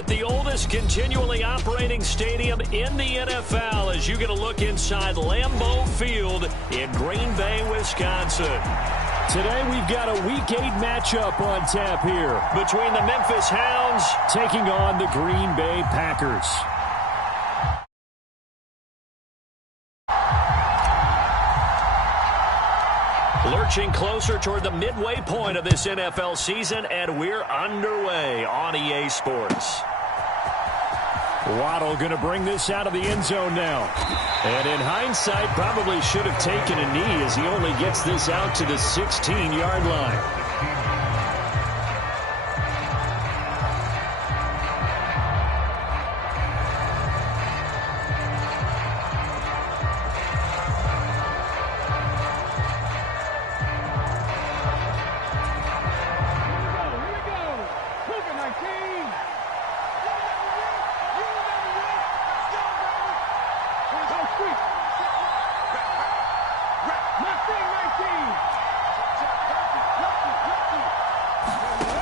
at the oldest continually operating stadium in the NFL as you get a look inside Lambeau Field in Green Bay, Wisconsin. Today we've got a Week 8 matchup on tap here between the Memphis Hounds taking on the Green Bay Packers. Lurching closer toward the midway point of this NFL season, and we're underway on EA Sports. Waddle going to bring this out of the end zone now. And in hindsight, probably should have taken a knee as he only gets this out to the 16-yard line.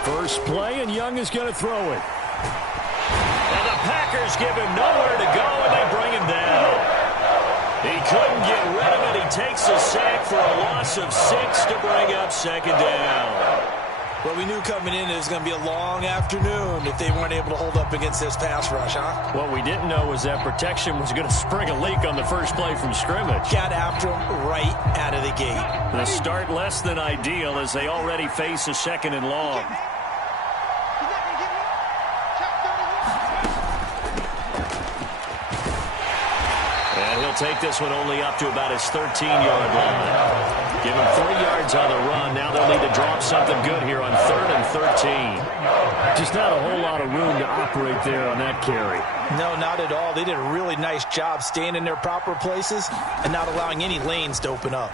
First play, and Young is going to throw it. And the Packers give him nowhere to go, and they bring him down. He couldn't get rid of it. He takes a sack for a loss of 6 to bring up second down. Well, we knew coming in it was going to be a long afternoon if they weren't able to hold up against this pass rush, huh? What we didn't know was that protection was going to spring a leak on the first play from scrimmage. Got after him right out of the gate. The start less than ideal as they already face a second and long. And he'll take this one only up to about his 13-yard line. Give him 3 yards on the run. Now they'll need to drop something good here on 3rd and 13. Just not a whole lot of room to operate there on that carry. No, not at all. They did a really nice job staying in their proper places and not allowing any lanes to open up.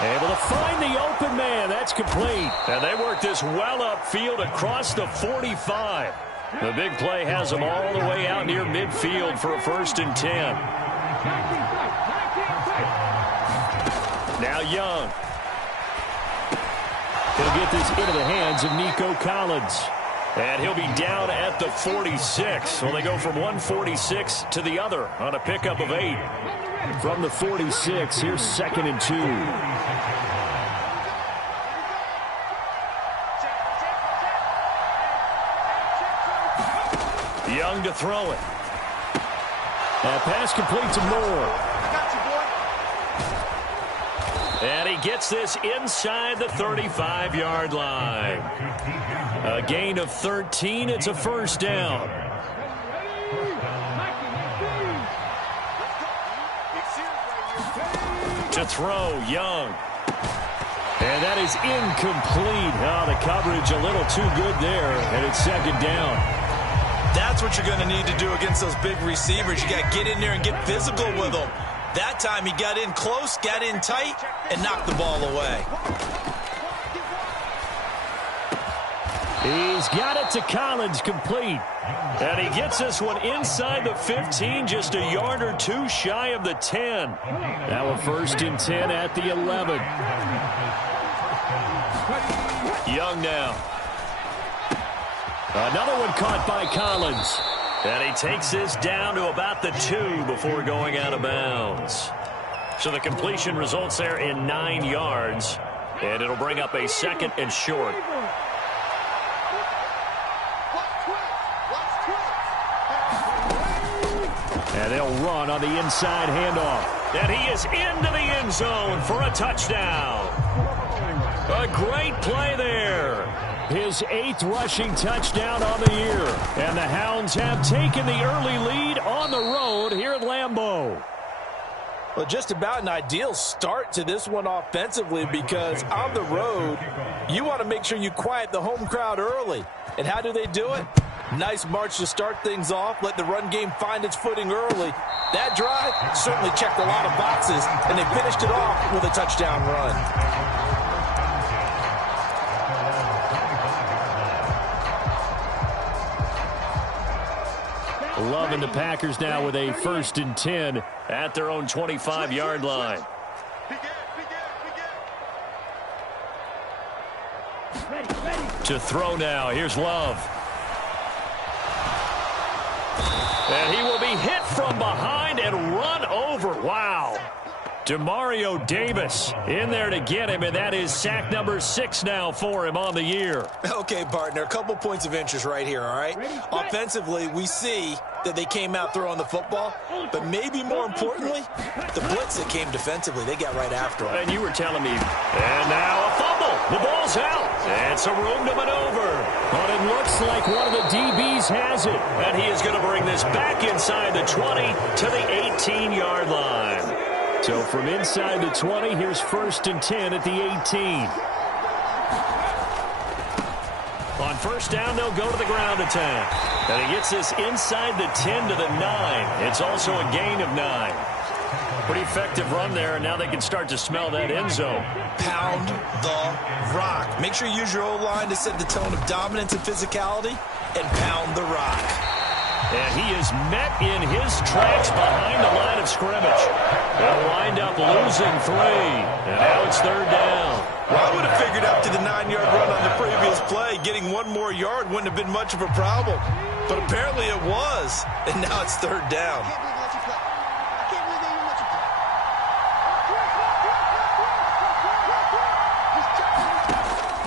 Able to find the open man. That's complete. And they work this well upfield across the 45. The big play has them all the way out near midfield for a 1st and 10. Now Young. He'll get this into the hands of Nico Collins. And he'll be down at the 46. Well, they go from 146 to the other on a pickup of 8. From the 46, here's 2nd and 2. Young to throw it. That pass complete to Moore. And he gets this inside the 35-yard line. A gain of 13. It's a 1st down. To throw, Young. And that is incomplete. Oh, the coverage a little too good there, and it's 2nd down. That's what you're going to need to do against those big receivers. You got to get in there and get physical with them. That time he got in close, got in tight, and knocked the ball away. He's got it to Collins, complete. And he gets this one inside the 15, just a yard or 2 shy of the 10. Now a 1st and 10 at the 11. Young now. Another one caught by Collins. And he takes this down to about the 2 before going out of bounds. So the completion results there in 9 yards. And it'll bring up a 2nd and short. And they'll run on the inside handoff. And he is into the end zone for a touchdown. A great play there. His 8th rushing touchdown on the year. And the Hounds have taken the early lead on the road here at Lambeau. Well, just about an ideal start to this one offensively because on the road, you want to make sure you quiet the home crowd early. And how do they do it? Nice march to start things off. Let the run game find its footing early. That drive certainly checked a lot of boxes, and they finished it off with a touchdown run. Loving the Packers now with a 1st and 10 at their own 25-yard line. To throw now. Here's Love. And he will be hit from behind and run over. Wow. Demario Davis in there to get him, and that is sack number 6 now for him on the year. Okay, partner, a couple points of interest right here, all right? Offensively, we see that they came out throwing the football, but maybe more importantly, the blitz that came defensively, they got right after him. And you were telling me. And now a fumble. The ball's out. And some room to maneuver. But it looks like one of the DBs has it. And he is going to bring this back inside the 20 to the 18-yard line. So from inside the 20, here's 1st and 10 at the 18. On first down, they'll go to the ground attack. And he gets this inside the 10 to the 9. It's also a gain of 9. Pretty effective run there, and now they can start to smell that end zone. Pound the rock. Make sure you use your O-line to set the tone of dominance and physicality, and pound the rock. And he is met in his tracks behind the line of scrimmage. They'll wind up losing 3. And now it's 3rd down. Well, I would have figured up to the 9-yard run on the previous play. Getting one more yard wouldn't have been much of a problem. But apparently it was. And now it's 3rd down.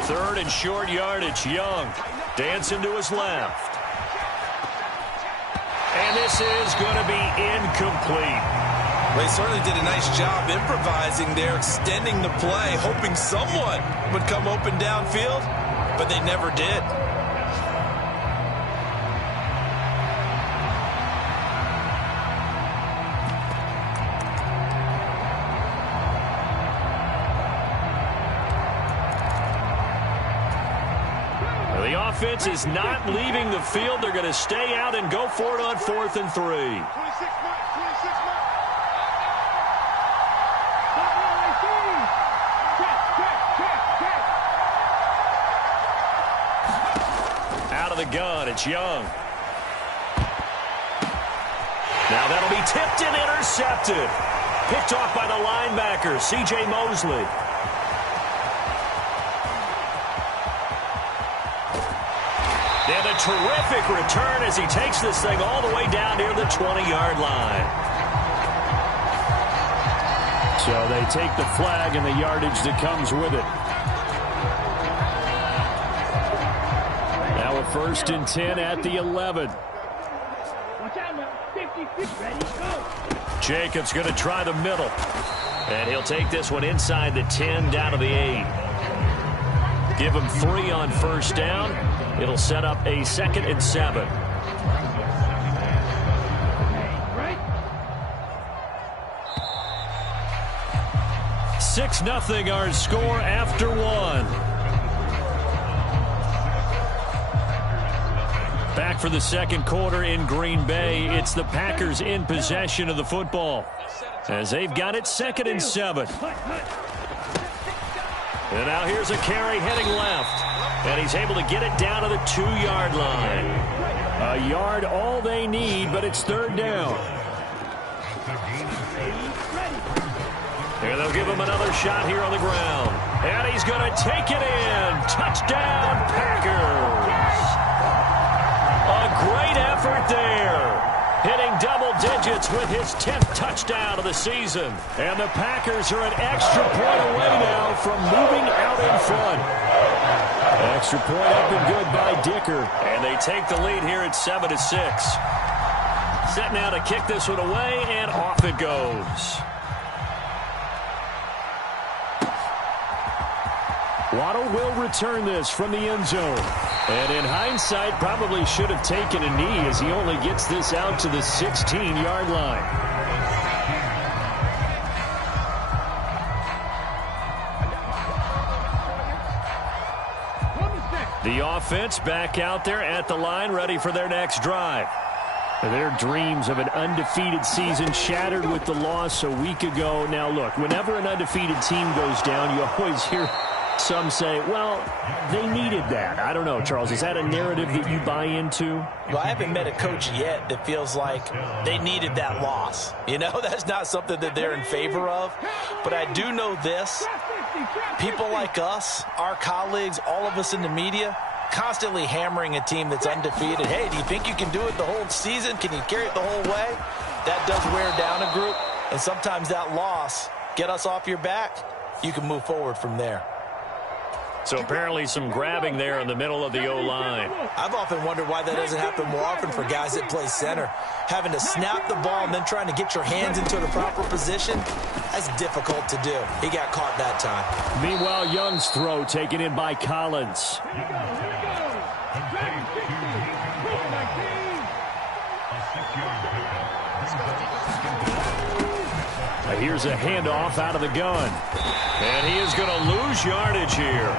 Third and short yardage. Young dancing to his left. And this is going to be incomplete. They certainly did a nice job improvising there, extending the play, hoping someone would come open downfield, but they never did. The offense is not leaving the field. They're going to stay out and go for it on 4th and 3. Out of the gun, it's Young. Now that'll be tipped and intercepted. Picked off by the linebacker, C.J. Mosley. And a terrific return as he takes this thing all the way down near the 20-yard line. So they take the flag and the yardage that comes with it. Now a 1st and 10 at the 11. Jacobs going to try the middle. And he'll take this one inside the 10 down to the 8. Give him 3 on first down. It'll set up a 2nd and 7. Six nothing our score after 1. Back for the second quarter in Green Bay. It's the Packers in possession of the football as they've got it 2nd and 7. And now here's a carry heading left. And he's able to get it down to the 2-yard line. A yard all they need, but it's 3rd down. And they'll give him another shot here on the ground. And he's going to take it in. Touchdown, Packers. A great effort there. Hitting double digits with his 10th touchdown of the season. And the Packers are an extra point away now from moving out in front. Extra point up and good by Dicker. And they take the lead here at 7-6. Set now to kick this one away, and off it goes. Waddle will return this from the end zone. And in hindsight, probably should have taken a knee as he only gets this out to the 16-yard line. The offense back out there at the line, ready for their next drive. Their dreams of an undefeated season shattered with the loss a week ago. Now, look, whenever an undefeated team goes down, you always hear some say, well, they needed that. I don't know, Charles. Is that a narrative that you buy into? Well, I haven't met a coach yet that feels like they needed that loss. You know, that's not something that they're in favor of. But I do know this. People like us, our colleagues, all of us in the media, constantly hammering a team that's undefeated. Hey, do you think you can do it the whole season? Can you carry it the whole way? That does wear down a group, and sometimes that loss, get us off your back, you can move forward from there. So apparently some grabbing there in the middle of the O-line. I've often wondered why that doesn't happen more often for guys that play center. Having to snap the ball and then trying to get your hands into the proper position, that's difficult to do. He got caught that time. Meanwhile, Young's throw taken in by Collins. Here's a handoff out of the gun. And he is going to lose yardage here.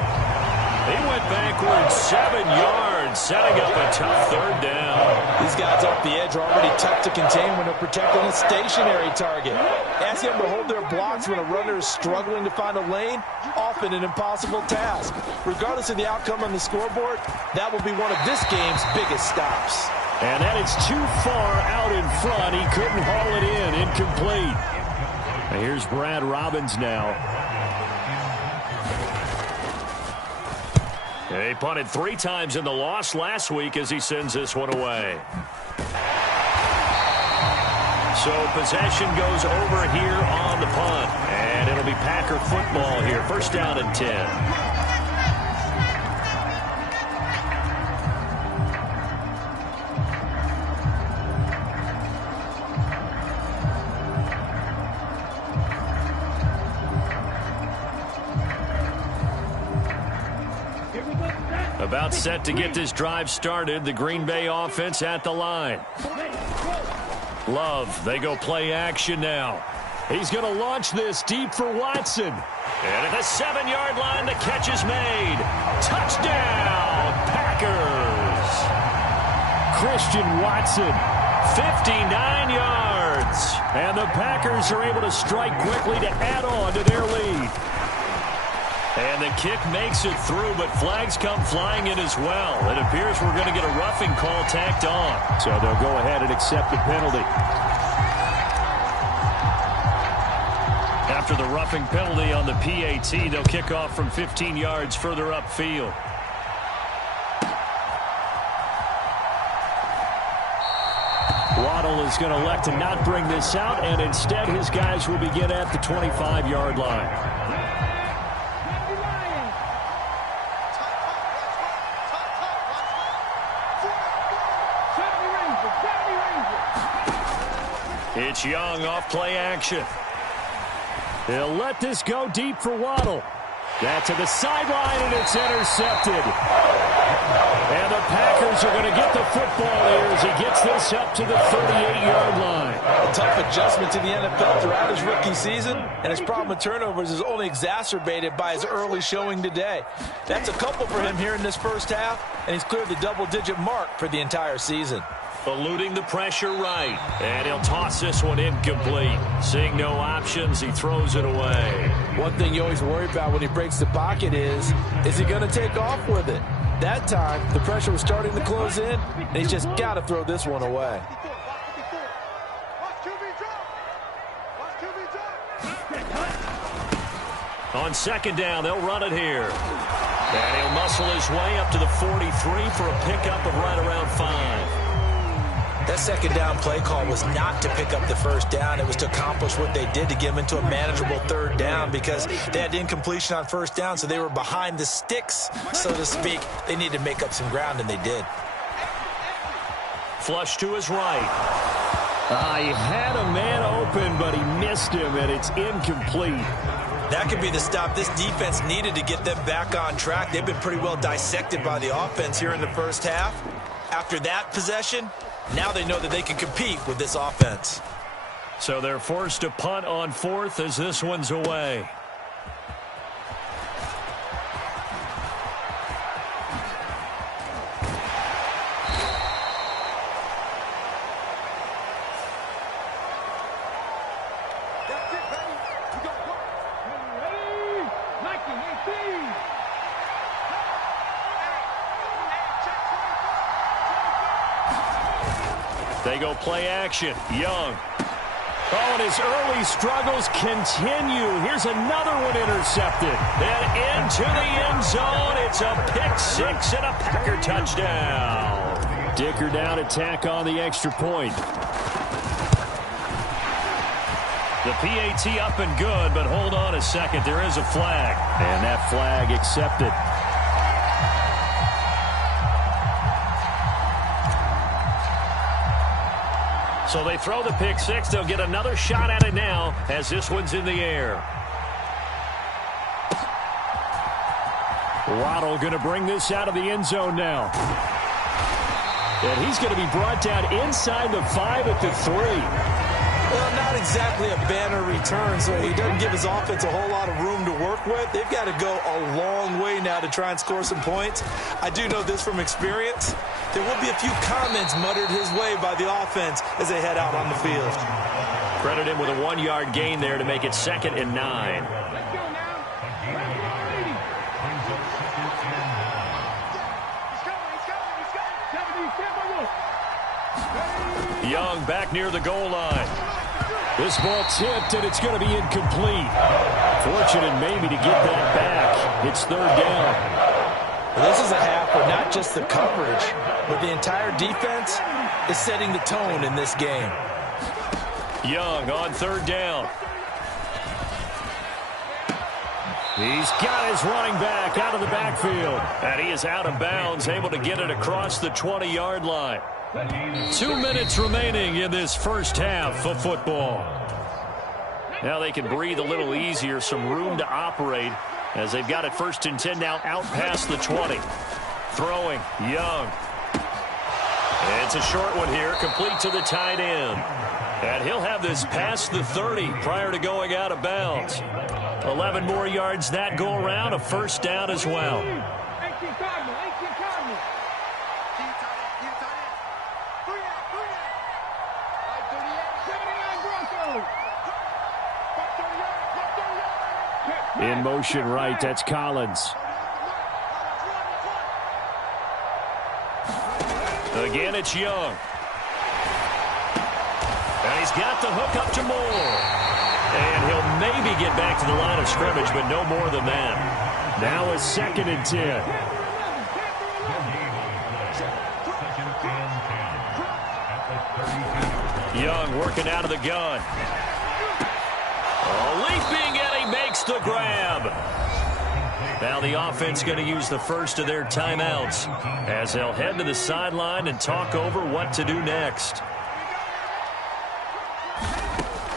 He went backwards 7 yards, setting up a tough third down. These guys off the edge are already tough to contain when they're protecting a stationary target. Asking them to hold their blocks when a runner is struggling to find a lane, often an impossible task. Regardless of the outcome on the scoreboard, that will be one of this game's biggest stops. And that is too far out in front. He couldn't haul it in. Incomplete. And here's Brad Robbins now. He punted 3 times in the loss last week as he sends this one away. So possession goes over here on the punt. And it'll be Packer football here. First down and 10. About set to get this drive started. The Green Bay offense at the line. Love, they go play action now. He's going to launch this deep for Watson. And at the 7-yard line, the catch is made. Touchdown, Packers. Christian Watson, 59 yards. And the Packers are able to strike quickly to add on to their lead. And the kick makes it through, but flags come flying in as well. It appears we're going to get a roughing call tacked on. So they'll go ahead and accept the penalty. After the roughing penalty on the PAT, they'll kick off from 15 yards further upfield. Waddle is going to elect to not bring this out, and instead his guys will begin at the 25-yard line. It's Young off play action. They'll let this go deep for Waddle. That's to the sideline, and it's intercepted. And the Packers are going to get the football here as he gets this up to the 38-yard line. A tough adjustment to the NFL throughout his rookie season, and his problem with turnovers is only exacerbated by his early showing today. That's a couple for him here in this first half, and he's cleared the double-digit mark for the entire season. Eluding the pressure right. And he'll toss this one incomplete. Seeing no options, he throws it away. One thing you always worry about when he breaks the pocket is he going to take off with it? That time, the pressure was starting to close in, and he's just got to throw this one away. On second down, they'll run it here. And he'll muscle his way up to the 43 for a pickup of right around 5. That second down play call was not to pick up the first down. It was to accomplish what they did to get them into a manageable third down because they had incompletion on first down, so they were behind the sticks, so to speak. They needed to make up some ground, and they did. Flush to his right. He had a man open, but he missed him, and it's incomplete. That could be the stop this defense needed to get them back on track. They've been pretty well dissected by the offense here in the first half. After that possession, now they know that they can compete with this offense. So they're forced to punt on 4th as this one's away. They go play action. Young. Oh, and his early struggles continue. Here's another one intercepted. And into the end zone. It's a pick six and a Packer touchdown. Dicker down to tack on the extra point. The PAT up and good, but hold on a second. There is a flag. And that flag accepted. So they throw the pick six. They'll get another shot at it now as this one's in the air. Waddle going to bring this out of the end zone now. And he's going to be brought down inside the 5 at the 3. Well, not exactly a banner return, so he doesn't give his offense a whole lot of room to work with. They've got to go a long way now to try and score some points. I do know this from experience. There will be a few comments muttered his way by the offense as they head out on the field. Credit him with a 1-yard gain there to make it 2nd and 9. Young back near the goal line. This ball tipped, and it's going to be incomplete. Fortunate maybe to get that back. It's 3rd down. Well, this is a half where not just the coverage, but the entire defense is setting the tone in this game. Young on 3rd down. He's got his running back out of the backfield. And he is out of bounds, able to get it across the 20-yard line. 2 minutes remaining in this first half of football. Now they can breathe a little easier, some room to operate as they've got it 1st and 10 now out past the 20. Throwing, Young. It's a short one here, complete to the tight end. And he'll have this past the 30 prior to going out of bounds. 11 more yards that go around, a 1st down as well. In motion right, that's Collins. Again, it's Young. And he's got the hook up to Moore. And he'll maybe get back to the line of scrimmage, but no more than that. Now a 2nd and 10. Young working out of the gun. Oh, leaping, and he makes the grab. Now the offense going to use the first of their timeouts as they'll head to the sideline and talk over what to do next.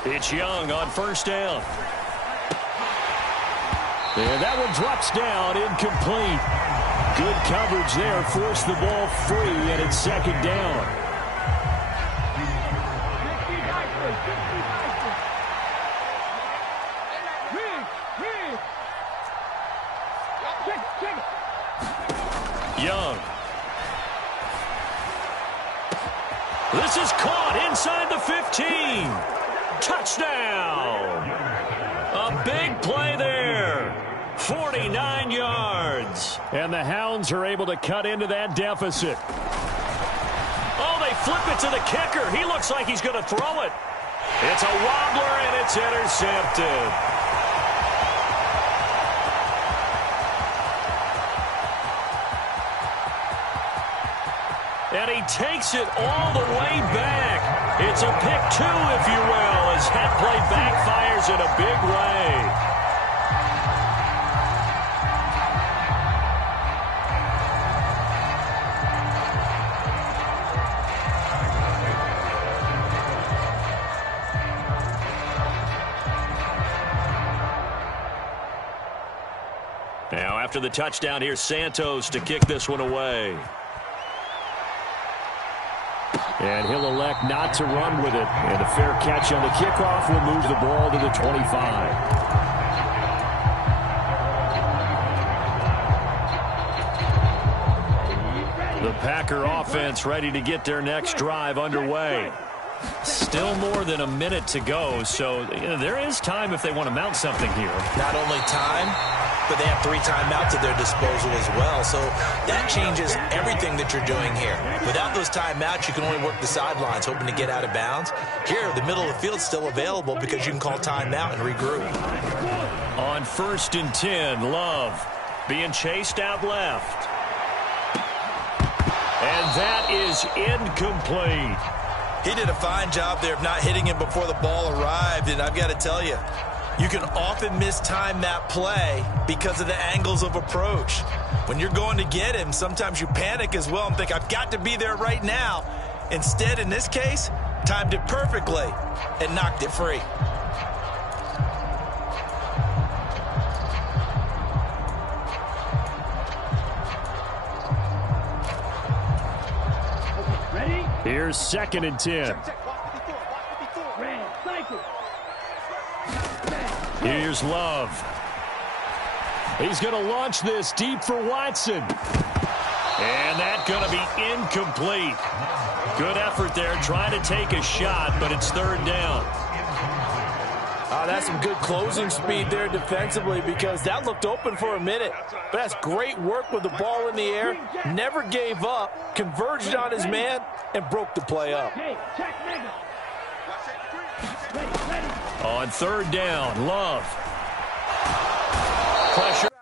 It's Young on 1st down. And that one drops down, incomplete. Good coverage there, forced the ball free, and it's 2nd down. Young. This is caught inside the 15. Touchdown. A big play there. 49 yards. And the Hounds are able to cut into that deficit. Oh, they flip it to the kicker. He looks like he's going to throw it. It's a wobbler, and it's intercepted. And he takes it all the way back. It's a pick 2, if you will, as that play backfires in a big way. Now, after the touchdown, here's Santos to kick this one away. And he'll elect not to run with it. And a fair catch on the kickoff will move the ball to the 25. The Packer offense ready to get their next drive underway. Still more than a minute to go, so there is time if they want to mount something here. Not only time, but they have 3 timeouts at their disposal as well. So that changes everything that you're doing here. Without those timeouts, you can only work the sidelines, hoping to get out of bounds. Here, the middle of the field is still available because you can call timeout and regroup. On 1st and 10, Love being chased out left. And that is incomplete. He did a fine job there of not hitting him before the ball arrived, and I've got to tell you, you can often mistime that play because of the angles of approach. When you're going to get him, sometimes you panic as well and think, I've got to be there right now. Instead, in this case, timed it perfectly and knocked it free. Here's 2nd and 10. Here's Love. He's going to launch this deep for Watson. And that's going to be incomplete. Good effort there trying to take a shot, but it's 3rd down. That's some good closing speed there defensively because that looked open for a minute. But that's great work with the ball in the air. Never gave up, converged on his man, and broke the play up. On 3rd down, Love. Pressure.